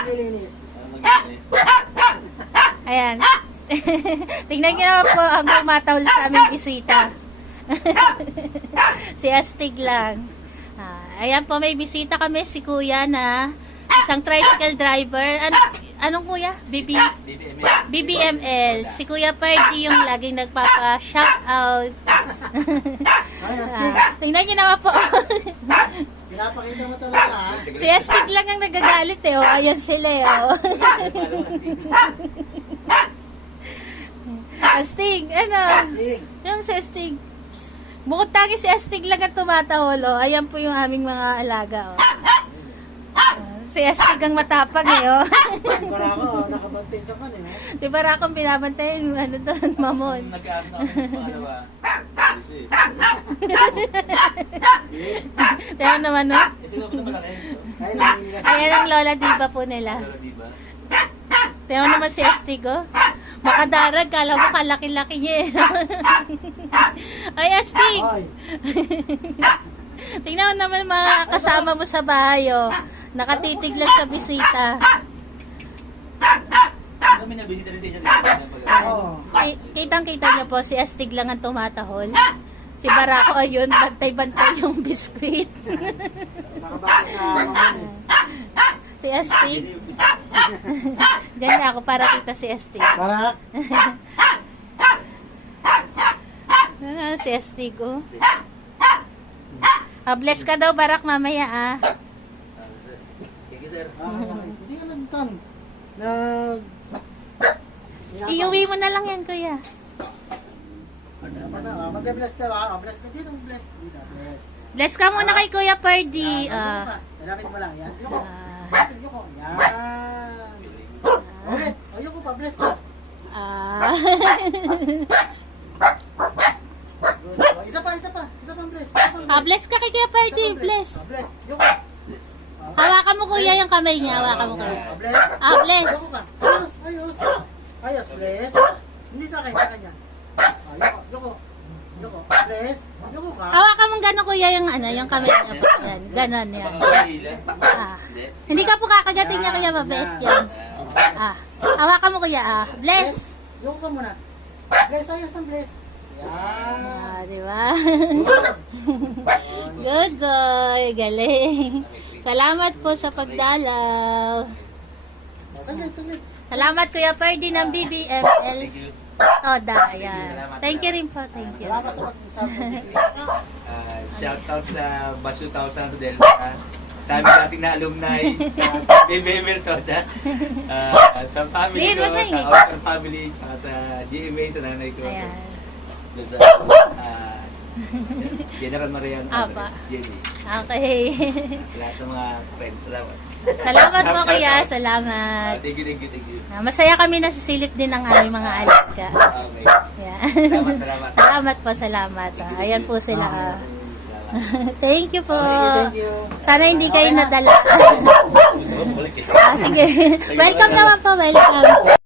maglilinis. Ayan. Tingnan nyo naman po ang tumatawal sa aming bisita. Si Astig lang. Ayan po, may bisita kami si Kuya na isang tricycle driver. Anong kuya? BBML. Si Kuya Pardy yung laging nagpapa-shout out. Tingnan nyo naman po. Pinapakita mo talaga, ha? Si Astig lang ang nagagalit eh. Oh. Ayan sila eh. Oh. Astig, ano? Astig. Ayan si Astig. Bukod tagi si Astig lang ang tumatahol. Oh. Ayan po yung aming mga alaga. Oh. Si Astig ang matapag eh. Oh. Para ako, nakabantay sa kan, eh. Si Barakong binabantayan yung ano doon, mamon. Nag-aas na kami ng pangalawa. Tayo naman, no? Sino ba na pala kayo? Ay, nangingigas. Ayan ang Lola Diva po nila. Diba? Tayo naman si Astig, oh. Makadarag, kala mo kalaki-laki niya eh. Ay, Astig! Ay, Tingnan mo naman mga kasama mo sa bahay, oh. Nakatitig lang sa bisita. Kami nabisita rin sa inyo. oo. Kitang-kita niyo po, si Astig lang ang tumatahol. Si Barako, ayun, bantay-bantay yung biskwit. Nakabakit sa mamon, eh. Si Astig. Diyan nga ako para kita si Astig. Para, Ano, si Astig, oh. Bless ka daw, Barak, mamaya, ah. Thank you, sir. hindi ka nagtan. Iuwi mo na lang yan, kuya. Mag-bless daw, ha? Bless na dito, bless. Dito, bless. Bless ka muna kay Kuya Pardy. Dalapin mo lang, yan. Yoko. Ah. Yoko. Yan. Ulit. O, yoko pa, bless pa. Good. O, isa pa. Isa pa ang bless. Bless ka kay Kuya Pardy, bless. Bless. Yoko. Hawakan mo, kuya, yung kamay niya. Hawakan mo, kuya. Bless. Bless. Yoko ka. Ayos. Ayos, bless. Hindi sa akin, sa kanya. Yoko. Bless. Yoko ka. Hawakan mo gano'n, kuya, yung ano, yung kamay niya. Yan, gano'n yan. Hindi ka po kakagatin niya, kuya, mabait yan. Hawakan mo, kuya, bless. Yoko ka muna. Bless, ayos ng bless. Yan. Di ba? Good boy, galing. Salamat po sa pagdalaw. Saglit. Salamat, Kuya Pardy ng BBML. Toda, yan. Thank you rin po, thank you. Salamat sa pag-usap. Shout out sa Batch 2000 sa Delta. Sa aming dating na alumni. Sa BBML Toda. Sa family ko, sa Oscar family, sa GMA, sa nanay ko. Ayan. Doon sa General Mariano Apa. Jenny. Okay. Sa lahat ng mga friends. Salamat. Salamat po, Kuya. Salamat. Thank you. Masaya kami na sisilip din ng aming mga alaga. Okay. Yeah. Salamat. Salamat po, salamat. Ayan po sila. Thank you po. Thank you. Sana hindi kayo nadala. Gusto ko balik eh. Sige. Welcome naman po, welcome.